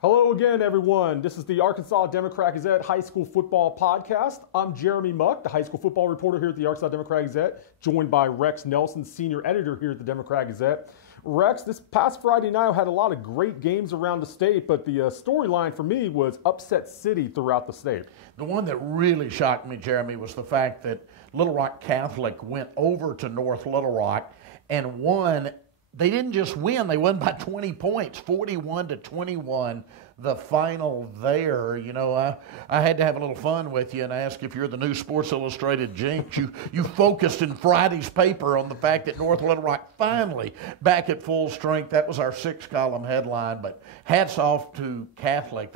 Hello again, everyone. This is the Arkansas Democrat-Gazette High School Football Podcast. I'm Jeremy Muck, the high school football reporter here at the Arkansas Democrat-Gazette, joined by Rex Nelson, senior editor here at the Democrat-Gazette. Rex, this past Friday night had a lot of great games around the state, but the storyline for me was upset city throughout the state. The one that really shocked me, Jeremy, was the fact that Little Rock Catholic went over to North Little Rock and won. They didn't just win, they won by 20 points, 41-21, the final there. You know, I had to have a little fun with you and ask if you're the new Sports Illustrated jinx. You focused in Friday's paper on the fact that North Little Rock finally back at full strength. That was our 6-column headline, but hats off to Catholic.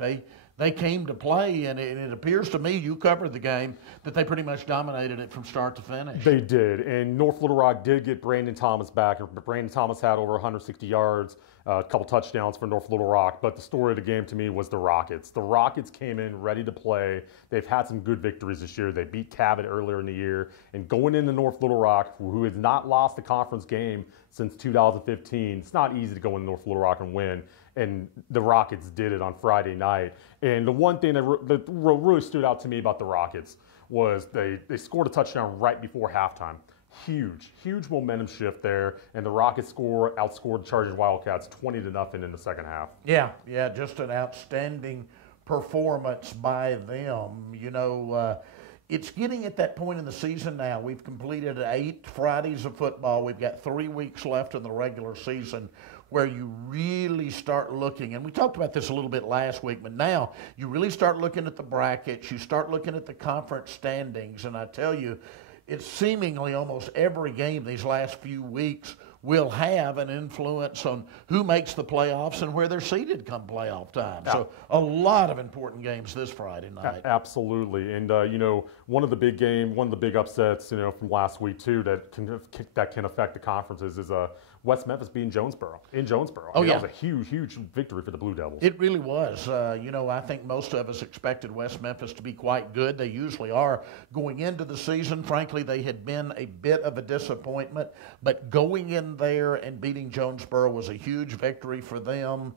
They came to play, and it appears to me, you covered the game, that they pretty much dominated it from start to finish. They did, and North Little Rock did get Brandon Thomas back. Brandon Thomas had over 160 yards, a couple touchdowns for North Little Rock, but the story of the game to me was the Rockets. The Rockets came in ready to play. They've had some good victories this year. They beat Cabot earlier in the year, and going into North Little Rock, who has not lost a conference game since 2015, it's not easy to go into North Little Rock and win. And the Rockets did it on Friday night. And the one thing that really stood out to me about the Rockets was they scored a touchdown right before halftime. Huge momentum shift there. And the Rockets outscored the Chargers Wildcats 20-0 in the second half. Yeah, just an outstanding performance by them. You know, it's getting at that point in the season now. We've completed 8 Fridays of football. We've got 3 weeks left in the regular season, where you really start looking, and we talked about this a little bit last week, but now you really start looking at the brackets, you start looking at the conference standings, and I tell you, it's seemingly almost every game these last few weeks will have an influence on who makes the playoffs and where they're seated come playoff time. Yeah. So a lot of important games this Friday night. Absolutely. And, you know, one of the big upsets, you know, from last week, too, that can affect the conferences is West Memphis beating Jonesboro, in Jonesboro. That was a huge victory for the Blue Devils. It really was. You know, I think most of us expected West Memphis to be quite good. They usually are going into the season. Frankly, they had been a bit of a disappointment, but going in there and beating Jonesboro was a huge victory for them.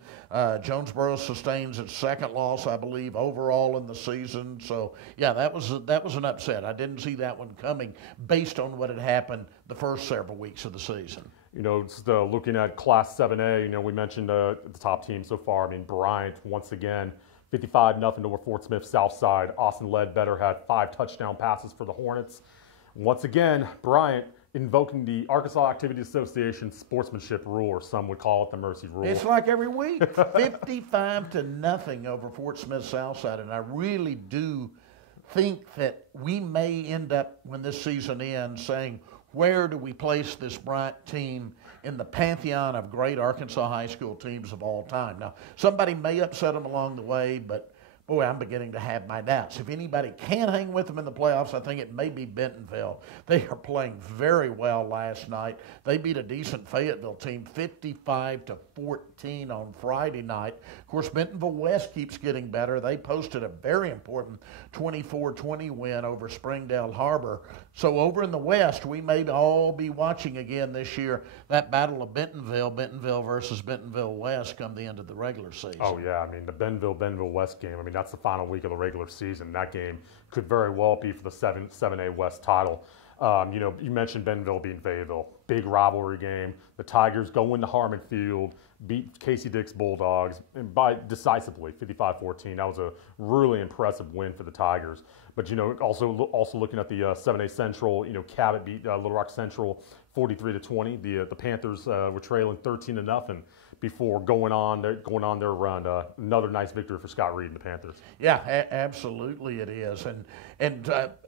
Jonesboro sustains its second loss, I believe, overall in the season. So, yeah, that was an upset. I didn't see that one coming based on what had happened the first several weeks of the season. You know, just looking at Class 7A, you know, we mentioned the top team so far. I mean, Bryant, once again, 55-0 over Fort Smith Southside. Austin Ledbetter had 5 touchdown passes for the Hornets. Once again, Bryant invoking the Arkansas Activity Association sportsmanship rule, or some would call it the mercy rule. It's like every week, 55-0 over Fort Smith Southside, and I really do think that we may end up, when this season ends, saying, where do we place this Bryant team in the pantheon of great Arkansas high school teams of all time? Now, somebody may upset them along the way, but boy, I'm beginning to have my doubts. If anybody can hang with them in the playoffs, I think it may be Bentonville. They are playing very well last night. They beat a decent Fayetteville team 55-14 on Friday night. Of course, Bentonville West keeps getting better. They posted a very important 24-20 win over Springdale Harbor. So over in the West, we may all be watching again this year that battle of Bentonville versus Bentonville West come the end of the regular season. Oh, yeah. I mean, the Bentonville West game, I mean, that's the final week of the regular season. That game could very well be for the 7A West title. You know, you mentioned Bentonville beating Fayetteville. Big rivalry game. The Tigers go into Harmon Field, beat Casey Dick's Bulldogs and decisively, 55-14. That was a really impressive win for the Tigers. But, you know, also looking at the 7A Central, you know, Cabot beat Little Rock Central 43-20. The Panthers were trailing 13-0 before going on their run. Another nice victory for Scott Reed and the Panthers. Yeah, absolutely it is. And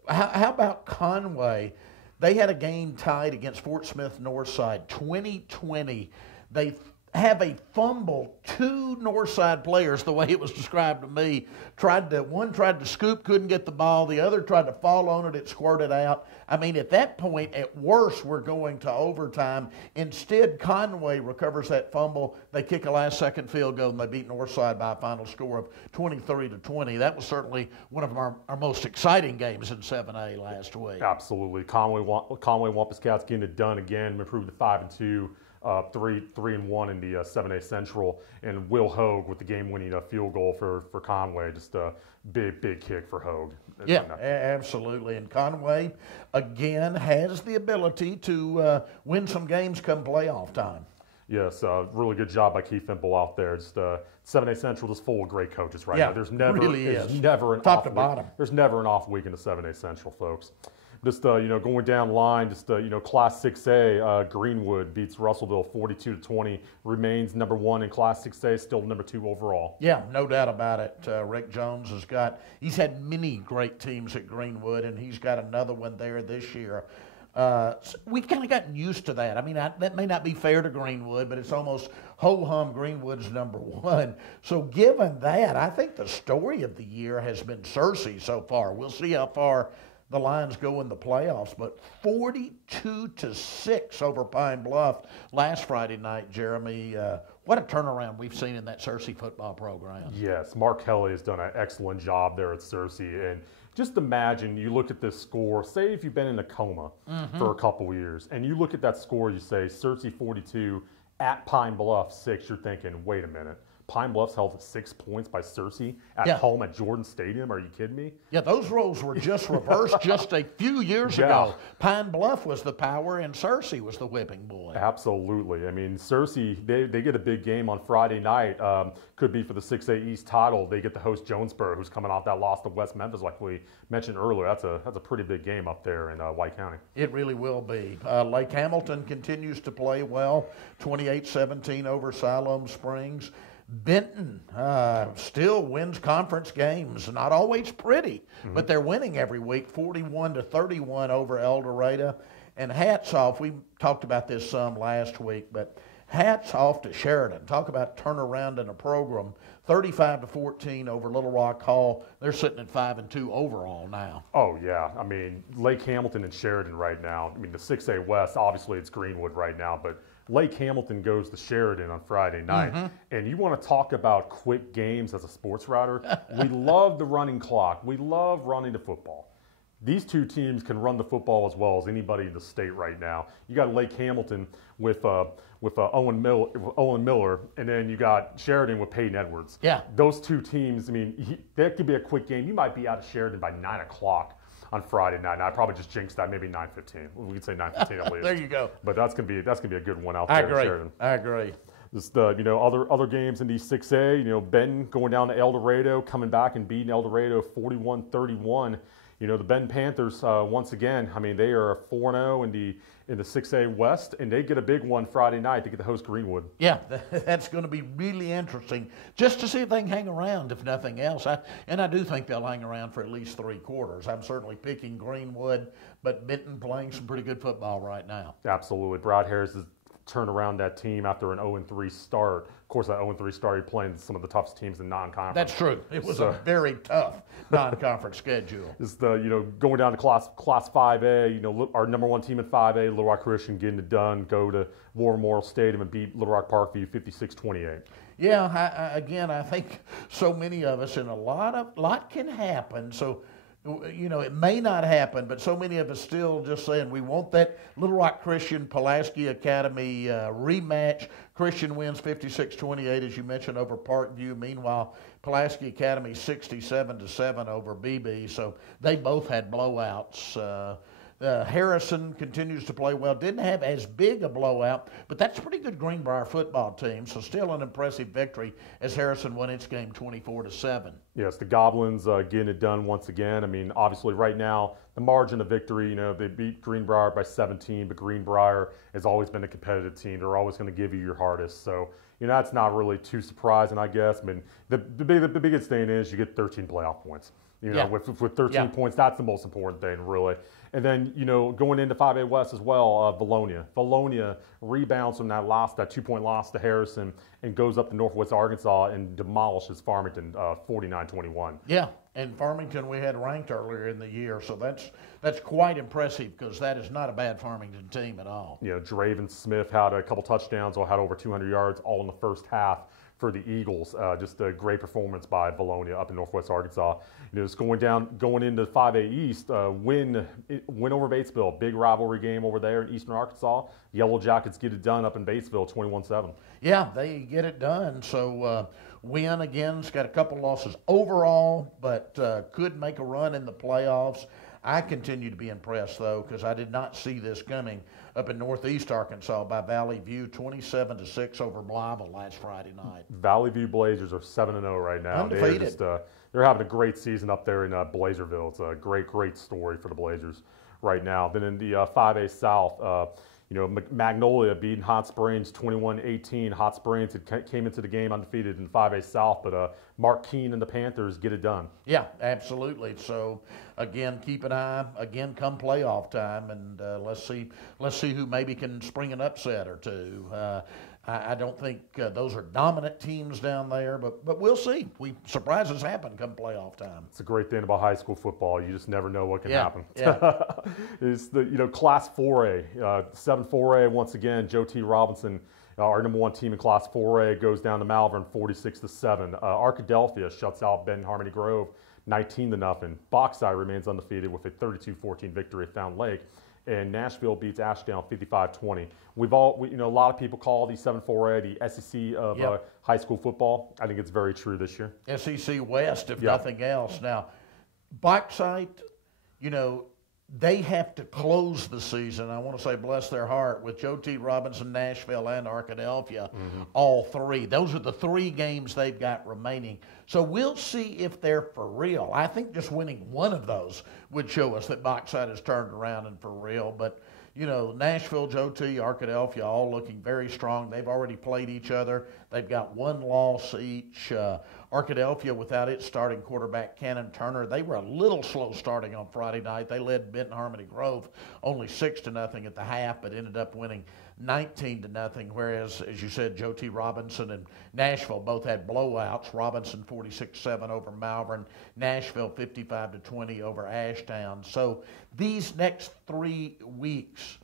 how about Conway? They had a game tied against Fort Smith Northside, 20-20. They have a fumble. 2 Northside players, the way it was described to me, one tried to scoop, couldn't get the ball. The other tried to fall on it, it squirted out. I mean, at that point, at worst, we're going to overtime. Instead, Conway recovers that fumble. They kick a last-second field goal, and they beat Northside by a final score of 23-20. That was certainly one of our most exciting games in 7A last week. Absolutely. Conway Wampus Cats getting it done again, improved to 5-2. 3-1 in the 7A Central, and Will Hogue with the game-winning field goal for Conway. Just a big kick for Hogue. Yeah, absolutely. And Conway, again, has the ability to win some games come playoff time. Yes, really good job by Keith Fimple out there. Just 7A Central is full of great coaches right Yeah, now. There's never an top off to week. bottom. There's never an off week in the 7A Central, folks. Just going down the line, just Class 6A, Greenwood beats Russellville 42-20, remains number 1 in Class 6A, still number 2 overall. Yeah, no doubt about it. Rick Jones he's had many great teams at Greenwood, and he's got another one there this year. So we've kind of gotten used to that. I mean, that may not be fair to Greenwood, but it's almost ho-hum Greenwood's number 1. So given that, I think the story of the year has been Searcy so far. We'll see how far the Lions go in the playoffs, but 42-6 over Pine Bluff last Friday night, Jeremy. What a turnaround we've seen in that Searcy football program. Yes, Mark Kelly has done an excellent job there at Searcy. And just imagine you look at this score, say if you've been in a coma for a couple years, and you look at that score, you say Searcy 42 at Pine Bluff 6, you're thinking, wait a minute. Pine Bluff's held at 6 points by Searcy at home at Jordan Stadium. Are you kidding me? Yeah, those roles were just reversed just a few years ago. Pine Bluff was the power and Searcy was the whipping boy. Absolutely. I mean, Searcy, they get a big game on Friday night. Could be for the 6A East title. They get to host Jonesboro, who's coming off that loss to West Memphis, like we mentioned earlier. That's a pretty big game up there in White County. It really will be. Lake Hamilton continues to play well, 28-17 over Siloam Springs. Benton still wins conference games. Not always pretty, but they're winning every week, 41-31 over El Dorado. And hats off, we talked about this some last week, but hats off to Sheridan. Talk about turnaround in a program, 35-14 over Little Rock Hall. They're sitting at 5-2 overall now. Oh, yeah. I mean, Lake Hamilton and Sheridan right now. I mean, the 6A West, obviously it's Greenwood right now, but Lake Hamilton goes to Sheridan on Friday night. And you want to talk about quick games as a sports writer? We love the running clock. We love running the football. These two teams can run the football as well as anybody in the state right now. You got Lake Hamilton with Owen Miller, and then you got Sheridan with Peyton Edwards. Yeah. Those two teams, I mean, that could be a quick game. You might be out of Sheridan by 9 o'clock on Friday night. And I probably just jinxed that, maybe 9:15. We could say 9:15 at least. There you go. But that's gonna be a good one out there in Sheridan. I agree. Just other games in the 6A. Benton going down to El Dorado, coming back and beating El Dorado 41-31. The Benton Panthers once again. I mean, they are 4-0 in the 6A West, and they get a big one Friday night to get to host Greenwood. Yeah, that's going to be really interesting, just to see if they can hang around, if nothing else. I do think they'll hang around for at least 3 quarters. I'm certainly picking Greenwood, but Benton playing some pretty good football right now. Absolutely. Brad Harris has turned around that team after an 0-3 start. Of course, that 0-3 start, he playing some of the toughest teams in non-conference. That's true. It was a very tough non-conference schedule. It's going down to Class 5A. Our number 1 team in 5A, Little Rock Christian, getting it done. Go to War Memorial Stadium and beat Little Rock Parkview 56-28. Yeah, I think so many of us, and a lot can happen. So, it may not happen, but so many of us still just saying we want that Little Rock Christian Pulaski Academy rematch. Christian wins 56-28, as you mentioned, over Parkview. Meanwhile, Pulaski Academy 67-7 over BB. So they both had blowouts. Harrison continues to play well. Didn't have as big a blowout, but that's a pretty good Greenbrier football team. So still an impressive victory as Harrison won its game 24-7. Yes, the Goblins getting it done once again. I mean, obviously right now, the margin of victory, they beat Greenbrier by 17, but Greenbrier has always been a competitive team. They're always going to give you your hardest. So, that's not really too surprising, I guess. I mean, the biggest thing is you get 13 playoff points. With 13 points, that's the most important thing, really. And then, going into 5A West as well, Valonia. Valonia rebounds from that 2-point loss to Harrison and goes up to Northwest Arkansas and demolishes Farmington 49-21. Yeah, and Farmington we had ranked earlier in the year, so that's quite impressive because that is not a bad Farmington team at all. Draven Smith had a couple touchdowns or had over 200 yards all in the first half for the Eagles. Just a great performance by Valonia up in Northwest Arkansas. It's going into 5A East, win over Batesville, big rivalry game over there in Eastern Arkansas. Yellow Jackets get it done up in Batesville, 21-7. Yeah, they get it done. So win again. It's got a couple losses overall, but could make a run in the playoffs. I continue to be impressed, though, because I did not see this coming up in Northeast Arkansas by Valley View, 27-6 over Blytheville last Friday night. Valley View Blazers are 7-0 right now. Undefeated. They're having a great season up there in Blazerville. It's a great story for the Blazers right now. Then in the 5A South, Magnolia beating Hot Springs 21-18. Hot Springs came into the game undefeated in 5A South, but Mark Keene and the Panthers get it done. Yeah, absolutely. So again, keep an eye again come playoff time, and let's see who maybe can spring an upset or two. I don't think those are dominant teams down there, but we'll see. Surprises happen come playoff time. It's a great thing about high school football. You just never know what can happen. Yeah. It's the Class 4A, 7-4A once again. Joe T. Robinson, our number one team in Class 4A, goes down to Malvern 46-7. Arkadelphia shuts out Ben Harmony Grove 19-0. Bauxite remains undefeated with a 32-14 victory at Fountain Lake. And Nashville beats Ashdown 55-20. A lot of people call the 7-4A the SEC of high school football. I think it's very true this year. SEC West, if nothing else. Now, Bauxite, they have to close the season. I want to say bless their heart with Joe T. Robinson, Nashville, and Arkadelphia, all three. Those are the three games they've got remaining. So we'll see if they're for real. I think just winning one of those would show us that Bauxite has turned around and for real. But, Nashville, Joe T., Arkadelphia, all looking very strong. They've already played each other. They've got one loss each. Arkadelphia, without its starting quarterback, Cannon Turner, they were a little slow starting on Friday night. They led Benton Harmony Grove only 6-0 at the half, but ended up winning 19-0, whereas, as you said, Joe T. Robinson and Nashville both had blowouts. Robinson 46-7 over Malvern, Nashville 55-20 over Ashtown. So these next 3 weeks,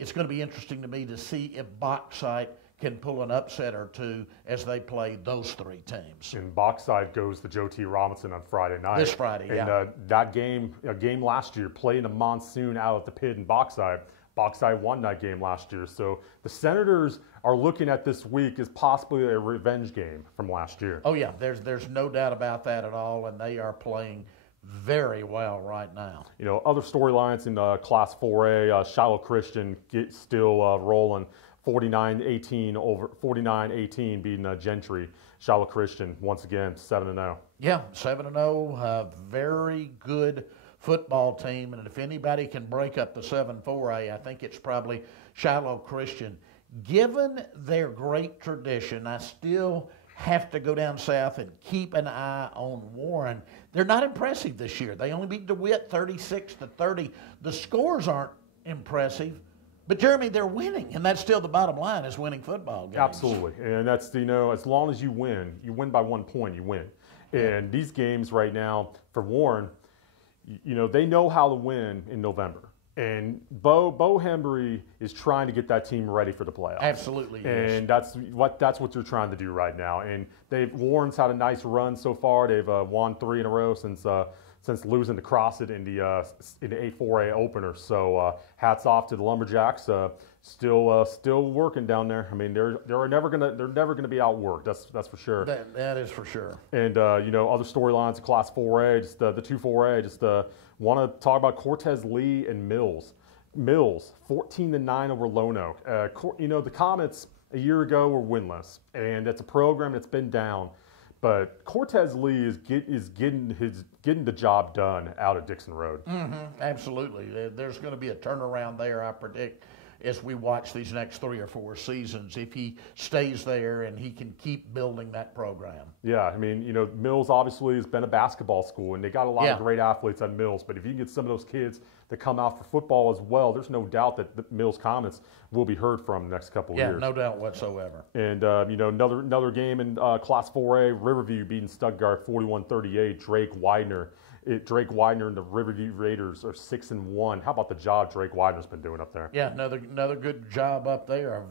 it's going to be interesting to me to see if Bauxite can pull an upset or two as they play those 3 teams. And Bauxite goes to Joe T. Robinson on Friday night. This Friday, yeah. And that game last year, played in a monsoon out at the pit in Bauxite. Bauxite won that game last year. So the Senators are looking at this week as possibly a revenge game from last year. Oh, yeah. There's no doubt about that at all, and they are playing very well right now. Other storylines in Class 4A, Shiloh Christian still rolling 49-18 beating Gentry. Shiloh Christian, once again, 7-0. Yeah, 7-0, very good football team, and if anybody can break up the 7-4A, I think it's probably Shiloh Christian. Given their great tradition, I still have to go down south and keep an eye on Warren. They're not impressive this year. They only beat DeWitt 36-30. The scores aren't impressive, but Jeremy, they're winning, and that's still the bottom line, is winning football games. Absolutely, and that's as long as you win by 1 point, you win. And these games right now for Warren, they know how to win in November. And Bo Hembury is trying to get that team ready for the playoffs. Absolutely, yes. And that's what they're trying to do right now. And Warren's had a nice run so far. They've won 3 in a row since losing to CrossFit in the 8-4A opener. So hats off to the Lumberjacks. Still working down there. I mean, they're never gonna be outworked. That's for sure. That is for sure. And other storylines in Class 4A, just the 2-4A. Just want to talk about Cortez Lee and Mills. Mills 14-9 over Lone Oak. The Comets a year ago were winless, and it's a program that's been down. But Cortez Lee is getting the job done out at Dixon Road. Absolutely. There's going to be a turnaround there, I predict, as we watch these next 3 or 4 seasons, if he stays there and he can keep building that program. Yeah, I mean, Mills obviously has been a basketball school, and they got a lot of great athletes at Mills. But if you can get some of those kids that come out for football as well, there's no doubt that the Mills Comets will be heard from the next couple of years. Yeah, no doubt whatsoever. And, another game in Class 4A, Riverview beating Stuttgart 41-38. Drake Widener and the Riverview Raiders are 6-1. How about the job Drake Widener's been doing up there? Yeah, another good job up there.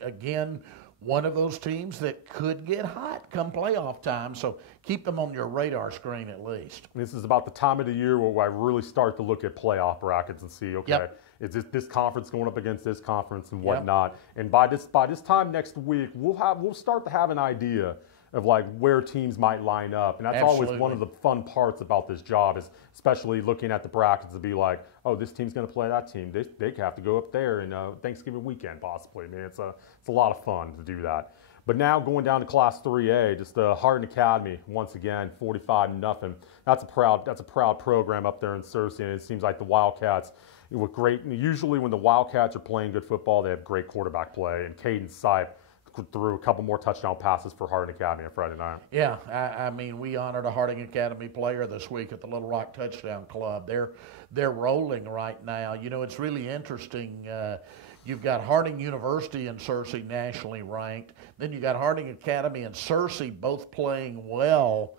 Again, one of those teams that could get hot come playoff time. So keep them on your radar screen at least. This is about the time of the year where I really start to look at playoff brackets and see, okay, is this conference going up against this conference and whatnot? And by this time next week, we'll start to have an idea of like where teams might line up. And that's always one of the fun parts about this job, is especially looking at the brackets to be like, oh, this team's going to play that team. They have to go up there in Thanksgiving weekend possibly. I mean, it's a lot of fun to do that. But now going down to Class 3A, just Hardin Academy once again, 45-0. That's a proud program up there in Searcy, and it seems like the Wildcats, with great. Usually when the Wildcats are playing good football, they have great quarterback play. And Caden Sipe threw a couple more touchdown passes for Harding Academy on Friday night. Yeah, I mean, we honored a Harding Academy player this week at the Little Rock Touchdown Club. They're rolling right now. You know, it's really interesting. You've got Harding University and Searcy nationally ranked. Then you got Harding Academy and Searcy both playing well.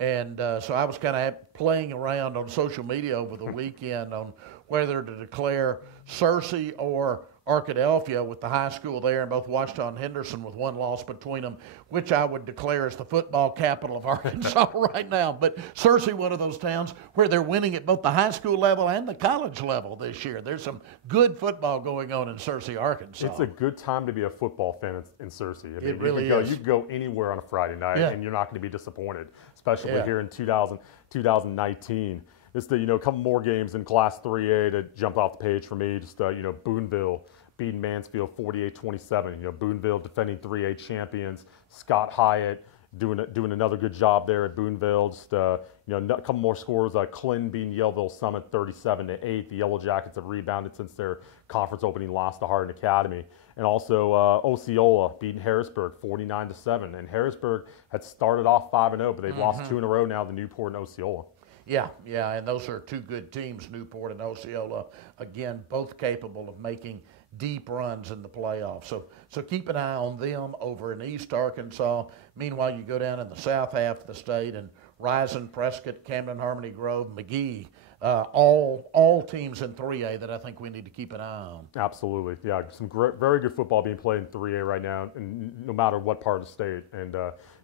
And so I was kind of playing around on social media over the weekend on whether to declare Searcy or Arkadelphia, with the high school there, and both Washita and Henderson with one loss between them, which I would declare as the football capital of Arkansas right now. But Searcy, one of those towns where they're winning at both the high school level and the college level this year. There's some good football going on in Searcy, Arkansas. It's a good time to be a football fan in Searcy. I mean, it really is. You can go anywhere on a Friday night, and you're not going to be disappointed, especially here in 2019. Just a couple more games in Class 3A to jump off the page for me. Just Boonville beating Mansfield 48-27. Boonville defending 3A champions. Scott Hyatt doing another good job there at Boonville. Just a couple more scores. Clinton beating Yellville Summit 37-8. The Yellow Jackets have rebounded since their conference opening loss to Hardin Academy. And also Osceola beating Harrisburg 49-7. And Harrisburg had started off 5-0, but they've lost 2 in a row now to Newport and Osceola. Yeah, and those are two good teams, Newport and Osceola. Again, both capable of making deep runs in the playoffs. So keep an eye on them over in East Arkansas. Meanwhile, you go down in the south half of the state, and Rison, Prescott, Camden, Harmony Grove, McGee, all teams in 3A that I think we need to keep an eye on. Absolutely, yeah. Some very good football being played in 3A right now, and no matter what part of the state. And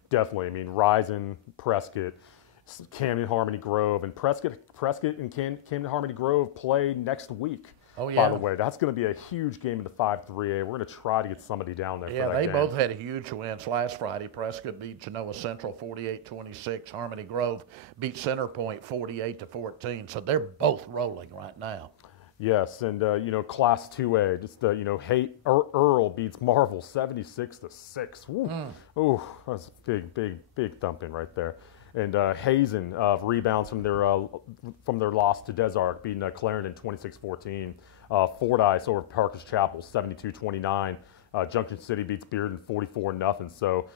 definitely, I mean, Rison, Prescott, Camden, Harmony Grove, and Prescott and Camden, Harmony Grove play next week. Oh, yeah. By the way, that's going to be a huge game in the 5-3A. We're going to try to get somebody down there. Yeah, for that they game. both had huge wins last Friday. Prescott beat Genoa Central 48-26. Harmony Grove beat Centerpoint 48-14. So they're both rolling right now. Yes, and Class 2A, just Earl beats Marvel 76-6. Ooh, that's a big thumping right there. And Hazen rebounds from their loss to Des Arc, beating Clarendon 26-14. Fordyce over Parker's Chapel 72-29. Junction City beats Bearden 44-0. So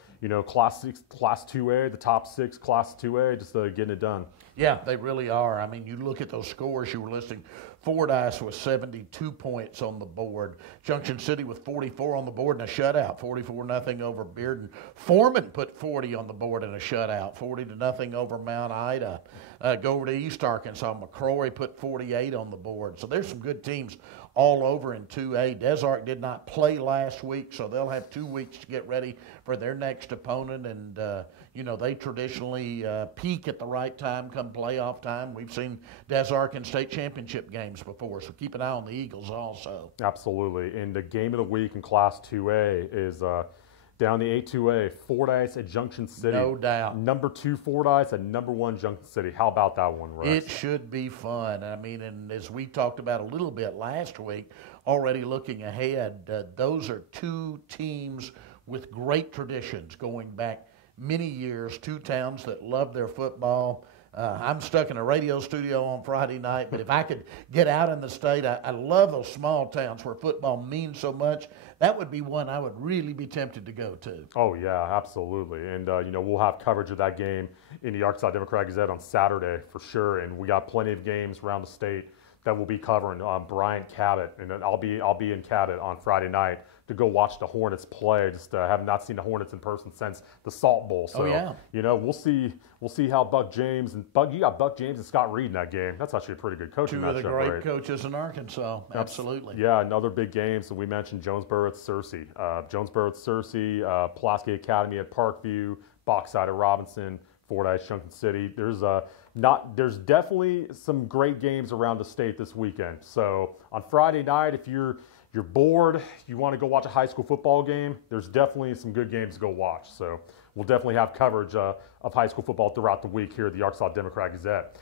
Class 2A, the top 6 Class 2A, just getting it done. Yeah, they really are. I mean, you look at those scores you were listing. Fordyce with 72 points on the board. Junction City with 44 on the board and a shutout, 44-0 over Bearden. Foreman put 40 on the board in a shutout, 40-0 over Mount Ida. Go over to East Arkansas. McCrory put 48 on the board. So there's some good teams all over in 2A. Des Arc did not play last week, so they'll have 2 weeks to get ready for their next opponent. And, they traditionally peak at the right time come playoff time. We've seen Des Arc in state championship games before, so keep an eye on the Eagles also. Absolutely. And the game of the week in Class 2A is down the 8-2A, Fordyce at Junction City. No doubt. Number 2 Fordyce and number 1 Junction City. How about that one, Rex? It should be fun. I mean, and as we talked about a little bit last week, already looking ahead, those are 2 teams with great traditions going back many years, 2 towns that love their football. I'm stuck in a radio studio on Friday night, but if I could get out in the state, I love those small towns where football means so much. That would be one I would really be tempted to go to. Oh, yeah, absolutely. And, we'll have coverage of that game in the Arkansas Democrat Gazette on Saturday for sure. And we got plenty of games around the state that we'll be covering. Bryant Cabot, and I'll be in Cabot on Friday night to go watch the Hornets play. Just have not seen the Hornets in person since the Salt Bowl. So, we'll see how Buck James and you got Buck James and Scott Reed in that game. That's actually a pretty good coaching matchup. Two of the great coaches in Arkansas. Absolutely. Yeah, another big game. So we mentioned Jonesboro at Searcy. Pulaski Academy at Parkview, Bauxite at Robinson, Fordyce, Junction City. There's definitely some great games around the state this weekend. So on Friday night, if you're bored, you want to go watch a high school football game, there's definitely some good games to go watch. So we'll definitely have coverage of high school football throughout the week here at the Arkansas Democrat-Gazette.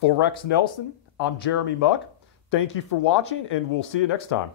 For Rex Nelson, I'm Jeremy Muck. Thank you for watching, and we'll see you next time.